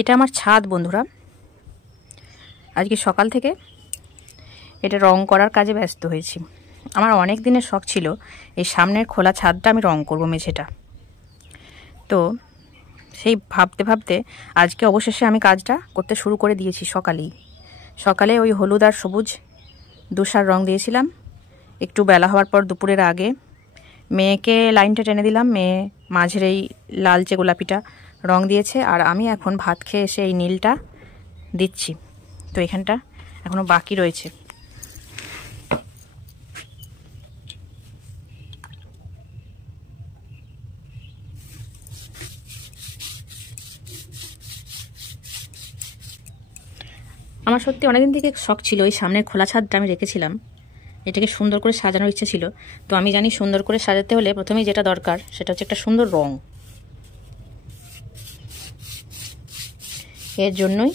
এটা আমার ছাদ বন্ধুরা। আজকে সকাল থেকে এটা রং করার কাজে ব্যস্ত হয়েছি। আমার অনেক দিনের শখ ছিল এই সামনের খোলা ছাদটা আমি রং করব, মেঝেটা। তো সেই ভাবতে ভাবতে আজকে অবশেষে আমি কাজটা করতে শুরু করে দিয়েছি। সকালে ওই হলুদ আর সবুজ দুসার রং দিয়েছিলাম। একটু বেলা হওয়ার পর দুপুরের আগে মেয়েকে লাইনটা টেনে দিলাম। মেয়ে মাঝের এই লালচে গোলাপিটা রং দিয়েছে, আর আমি এখন ভাত খেয়ে এসে এই নীলটা দিচ্ছি। তো এখানটা এখনো বাকি রয়েছে। আমার সত্যি অনেকদিন থেকে শখ ছিল এই সামনের খোলা ছাদটা আমি রেখেছিলাম, এটাকে সুন্দর করে সাজানোর ইচ্ছে ছিল। তো আমি জানি সুন্দর করে সাজাতে হলে প্রথমেই যেটা দরকার সেটা হচ্ছে একটা সুন্দর রং। এর জন্যই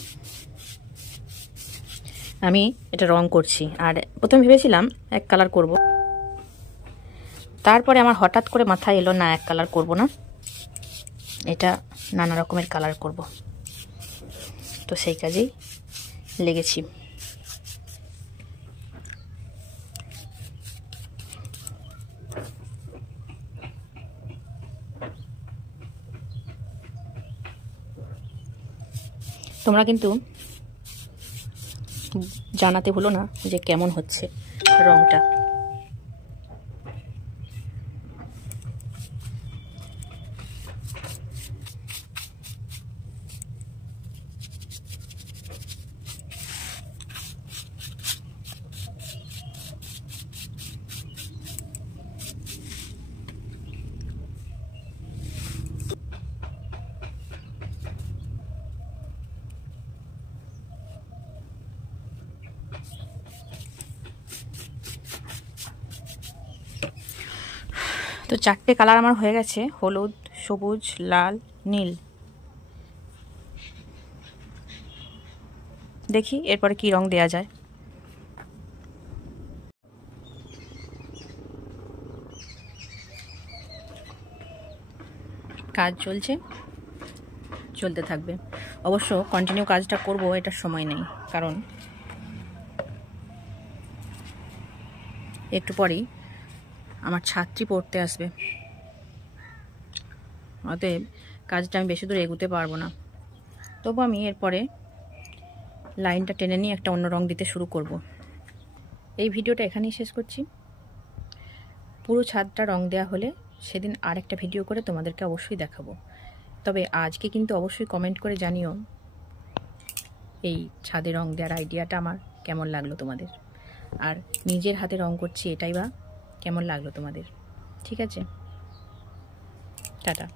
আমি এটা রং করছি। আর প্রথমে ভেবেছিলাম এক কালার করব, তারপরে আমার হঠাৎ করে মাথায় এলো না, এক কালার করব না, এটা নানা রকমের কালার করব। তো সেই কাজেই লেগেছি। তোমরা কিন্তু জানাতে হলো না যে কেমন হচ্ছে রংটা। তো চারটে কালার আমার হয়ে গেছে, হলুদ, সবুজ, লাল, নীল। দেখি এরপরে কি রং দেয়া যায়। কাজ চলতে থাকবে। অবশ্য কন্টিনিউ কাজটা করব, এটার সময় নেই, কারণ একটু পরেই আমার ছাত্রী পড়তে আসবে। অতএব কাজটা আমি বেশি দূর এগোতে পারবো না। তবু আমি এরপরে লাইনটা টেনে নিয়ে একটা অন্য রং দিতে শুরু করব। এই ভিডিওটা এখানেই শেষ করছি। পুরো ছাদটা রং দেওয়া হলে সেদিন আর একটা ভিডিও করে তোমাদেরকে অবশ্যই দেখাবো। তবে আজকে কিন্তু অবশ্যই কমেন্ট করে জানিও এই ছাদে রং দেওয়ার আইডিয়াটা আমার কেমন লাগলো তোমাদের, আর নিজের হাতে রং করছি এটাই বা কেমন লাগলো তোমাদের। ঠিক আছে, টাটা।